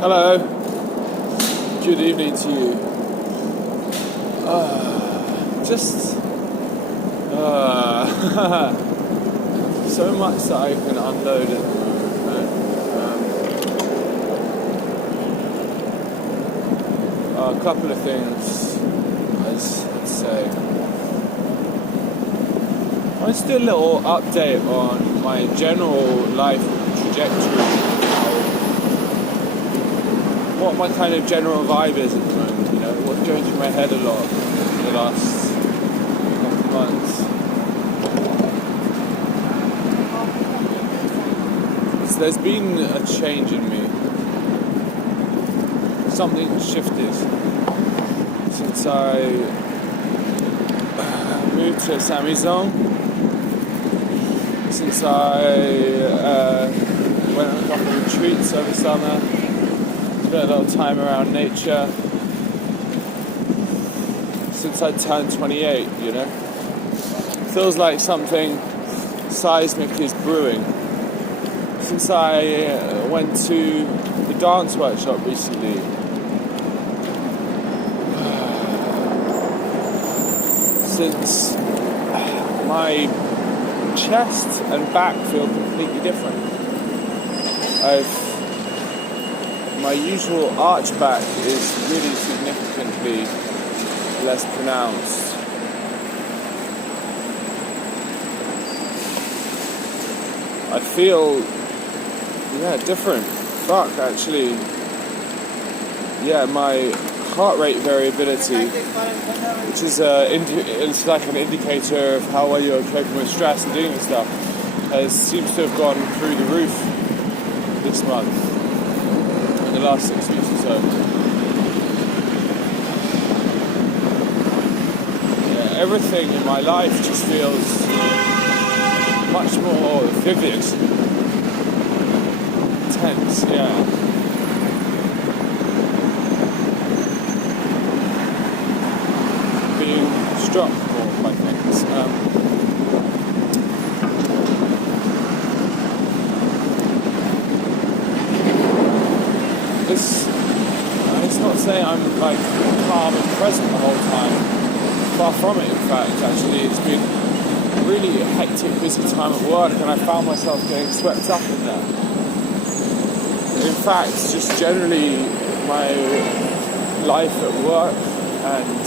Hello. Good evening to you. So much that I can unload at the moment. A couple of things, I'd say. I want to do a little update on my general life trajectory. What my kind of general vibe is at the moment, you know, what's going through my head a lot in the last couple of months. So there's been a change in me. Something shifted since I moved to Saint-Mizon, since I went on a couple of retreats over summer. Spent a lot of time around nature since I turned 28, you know. Feels like something seismic is brewing. Since I went to the dance workshop recently, since my chest and back feel completely different. My usual arch back is really significantly less pronounced. I feel, different. Fuck, actually. Yeah, my heart rate variability, which is it's like an indicator of how well you're coping with stress and doing this stuff, seems to have gone through the roof this month. The last 6 weeks or so. Yeah, everything in my life just feels much more vivid, intense, being struck more by things. It's not saying I'm like calm and present the whole time. Far from it, in fact. Actually, it's been a really hectic, busy time at work, and I found myself getting swept up in that. In fact, just generally my life at work and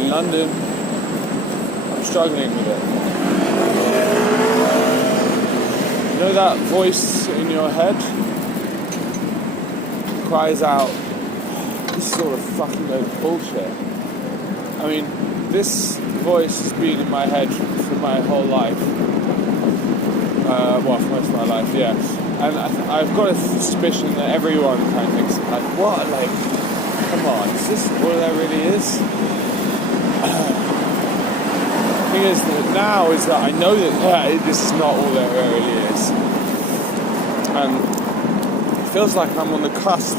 in London, I'm struggling with it. You know that voice in your head cries out, this is all a fucking load of bullshit. I mean, this voice has been in my head for my whole life. For most of my life, yeah. And I've got a suspicion that everyone kind of thinks, like, what? Like, come on, is this all there really is? The thing is that now is that I know that this is not all there really is. And it feels like I'm on the cusp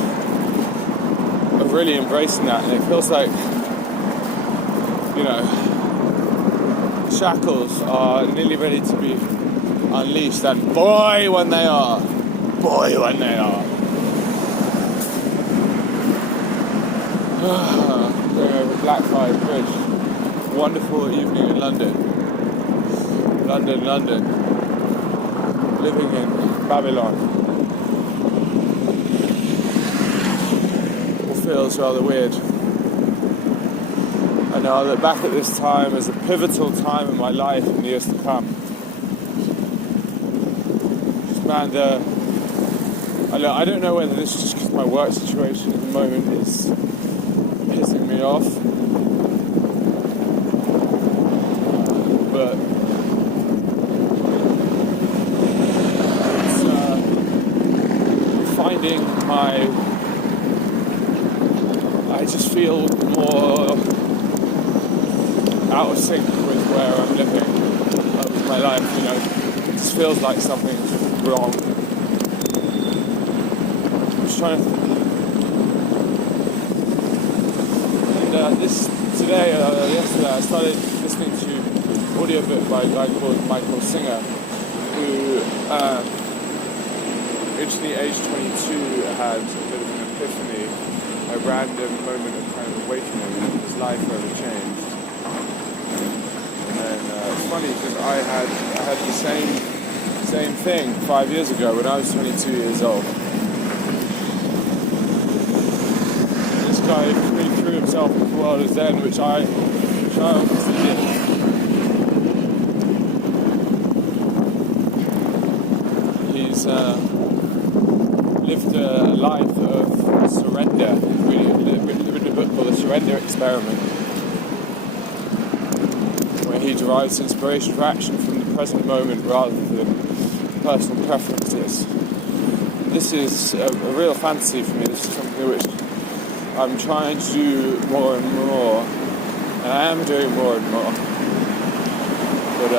of really embracing that, and it feels like, you know, shackles are nearly ready to be unleashed, and boy when they are. Going over Blackfriars Bridge. Wonderful evening in London. London. Living in Babylon. Feels rather weird. I know I look back at this time as a pivotal time in my life in the years to come. Man, I don't know whether this is just because my work situation at the moment is pissing me off, but it's finding I just feel more out of sync with where I'm living, with my life, you know. It just feels like something's wrong. I'm just trying to yesterday I started listening to an audiobook by a guy called Michael Singer, who originally, age 22, had a bit of an epiphany, a random moment of kind of awakening, and his life forever changed. And then it's funny because I had the same thing 5 years ago when I was 22 years old. This guy really threw himself into the world of Zen, which I obviously did. He's lived a life of surrender. He's written a book called The Surrender Experiment, where he derives inspiration for action from the present moment rather than personal preferences. This is a real fantasy for me. This is something which I'm trying to do more and more, and I am doing more and more. But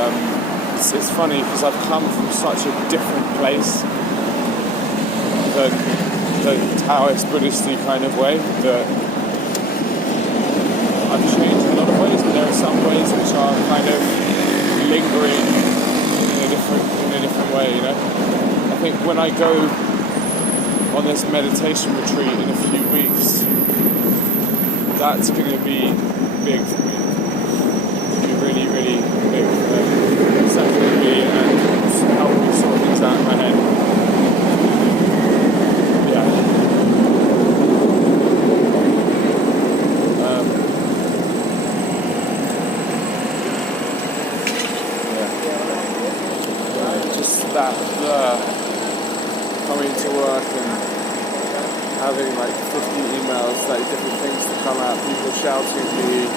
it's funny because I've come from such a different place than the Taoist, Buddhist-y kind of way, that I've changed in a lot of ways, but there are some ways which are kind of lingering in a different way, you know. I think when I go on this meditation retreat in a few weeks, that's going to be big for me. It's going to be really, really big for settling me and help me sort things out in my head. Yeah. Just that coming to work and having like 50 emails, like different things to come out, people shouting me,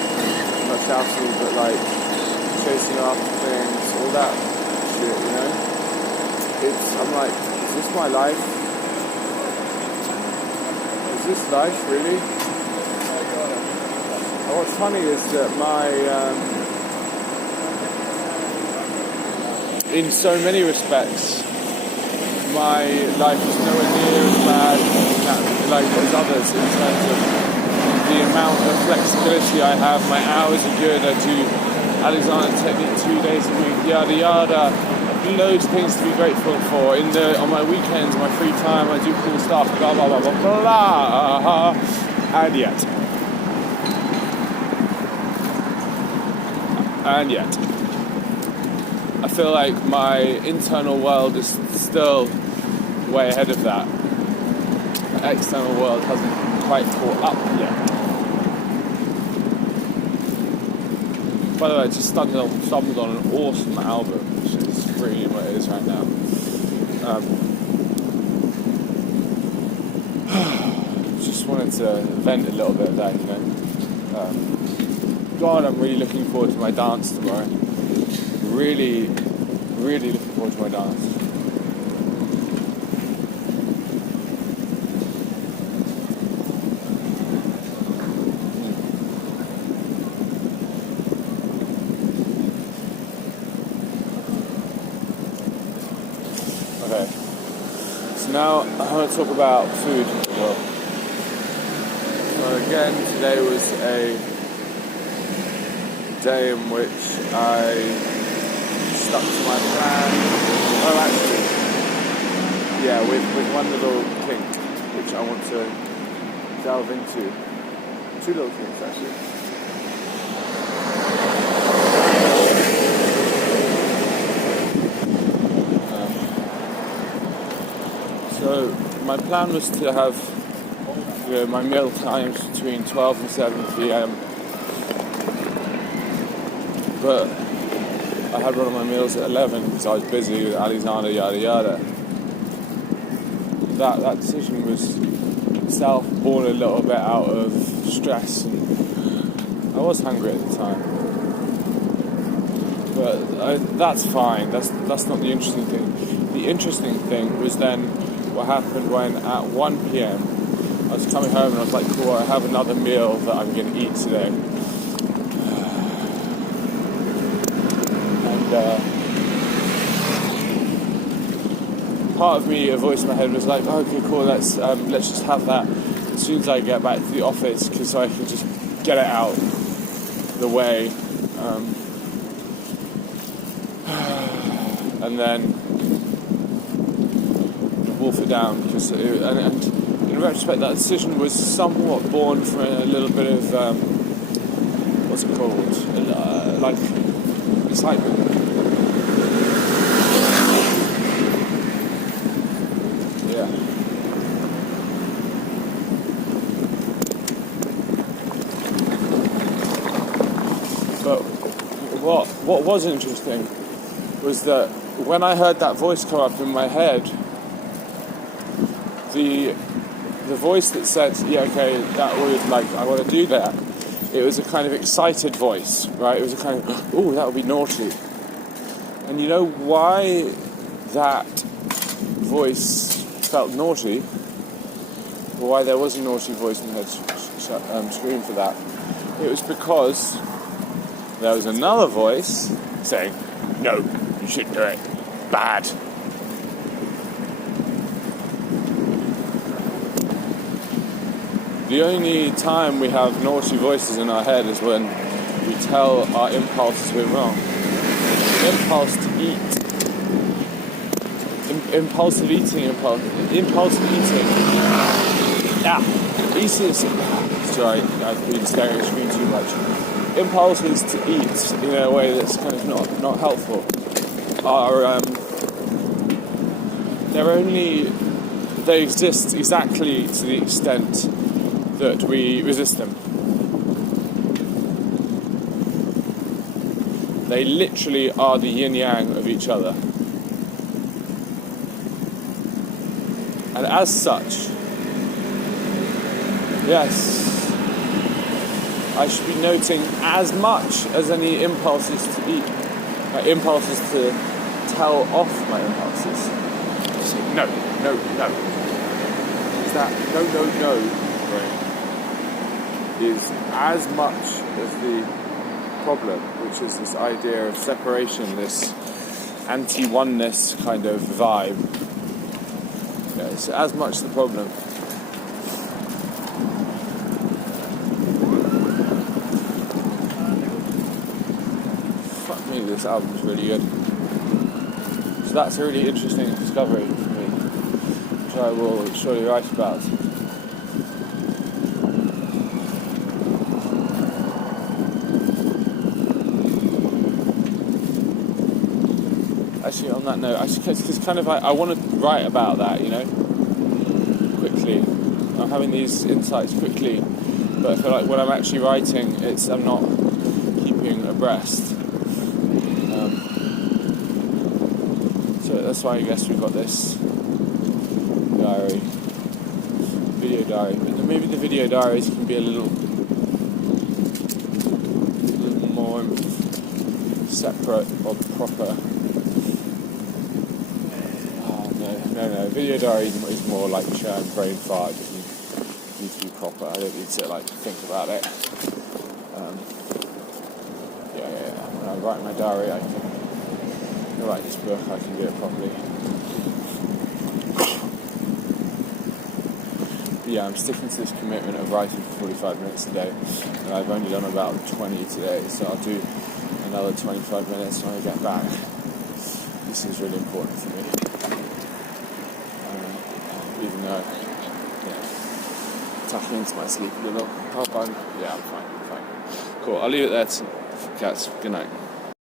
not shouting, but like chasing after things, all that shit, you know? I'm like, is this my life? Is this life, really? And what's funny is that in so many respects, my life is nowhere near as bad as others in terms of the amount of flexibility I have. My hours are good. I do Alexander Technique 2 days a week, yada yada. Loads of things to be grateful for. On my weekends, my free time, I do cool stuff, blah blah blah blah blah. And yet, I feel like my internal world is still way ahead of that. The external world hasn't quite caught up yet. By the way, I just stumbled on an awesome album, which is really what it is right now. Just wanted to vent a little bit of that, you know. God, I'm really looking forward to my dance tomorrow. Really, really looking forward to my dance. Okay, so now I want to talk about food. Well, so again, today was a day in which I stuck to my plan. Oh, actually, yeah, with one little kink, which I want to delve into. Two little kinks, actually. So my plan was to have my meal times between 12 and 7 p.m. But I had one of my meals at 11 because I was busy with Alexander, yada yada. That decision was self-born a little bit out of stress, and I was hungry at the time. But that's fine. That's not the interesting thing. The interesting thing was then what happened when at 1 p.m. I was coming home and I was like, cool, I have another meal that I'm going to eat today. Part of me, a voice in my head was like, oh, okay, cool, let's just have that as soon as I get back to the office, because I can just get it out the way. And then wolf it down, because and in retrospect, that decision was somewhat born from a little bit of what's it called, like excitement. Yeah. But what was interesting was that when I heard that voice come up in my head, the voice that said, yeah, okay, that would, like, I want to do that, it was a kind of excited voice, right? It was a kind of, oh, that would be naughty. And you know why that voice felt naughty, or why there was a naughty voice in the head scream for that? It was because there was another voice saying, no, you shouldn't do it. Bad. The only time we have naughty voices in our head is when we tell our impulses we're wrong. Impulse to eat. Impulsive eating. Eating. Sorry, I've been staring at the screen too much. Impulses to eat in a way that's kind of not helpful are they exist exactly to the extent that we resist them. They literally are the yin-yang of each other. And as such, yes, I should be noting as much as any impulses to eat, my impulses to tell off my impulses. Say, no. Is that no, right, is as much as the problem, which is this idea of separation, this anti-oneness kind of vibe. Yeah, it's as much the problem. Fuck me, this album's really good. So that's a really interesting discovery for me, which I will surely write about. Actually, on that note, it's kind of like, I want to write about that, you know, quickly. I'm having these insights quickly, but I feel like when I'm actually writing, I'm not keeping abreast. So that's why I guess we've got this video diary. But maybe the video diaries can be a little more separate or proper. No, video diary is more like churn, brain fart. It doesn't need to be proper. I don't need to think about it. When I write my diary, I can write this book, I can do it properly. But yeah, I'm sticking to this commitment of writing for 45 minutes a day, and I've only done about 20 today, so I'll do another 25 minutes when I get back. This is really important for me. Even though, tucking into my sleep a little. I'm fine. Cool, I'll leave it there, cats. Good night.